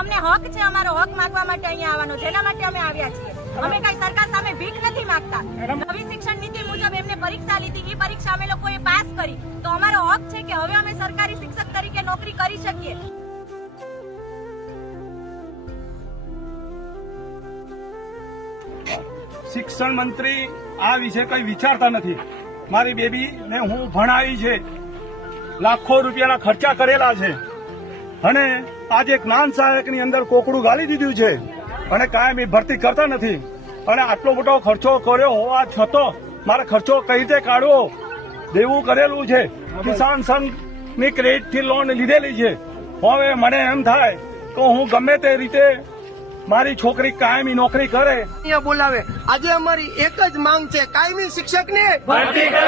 અમને હક છે, અમારો હક માંગવા માટે અહીંયા આવવાનો, જેના માટે અમે આવ્યા છીએ. અમે કઈ સરકાર સામે ભીખ નથી માંગતા. નવી શિક્ષણ નીતિ મુજબ એમને પરીક્ષા લીધી, એ પરીક્ષા અમે લોકોએ પાસ કરી, તો અમારો હક છે કે હવે અમે સરકારી શિક્ષક તરીકે નોકરી કરી શકીએ. શિક્ષણ મંત્રી આ વિશે કઈ વિચારતા નથી. મારી બેબી ને હું ભણાવી છે, લાખો રૂપિયાના ખર્ચા કરેલા છે, અને આજે જ્ઞાન સહાયકની અંદર કોકડું ગાલી દીધું છે અને કાયમી ભરતી કરતા નથી. અને આટલો મોટો ખર્ચો કર્યો હોવા છતાં મારે ખર્ચો કઈ રીતે કાઢવો, દેવું કરેલું છે. કિસાન સંઘની ક્રેડિટથી લોન લીધેલી છે. હવે મને એમ થાય તો હું ગમે તે રીતે મારી છોકરી કાયમી નોકરી કરે. બોલાવે. આજે અમારી એક જ માંગ છે, કાયમી શિક્ષકને ભરતી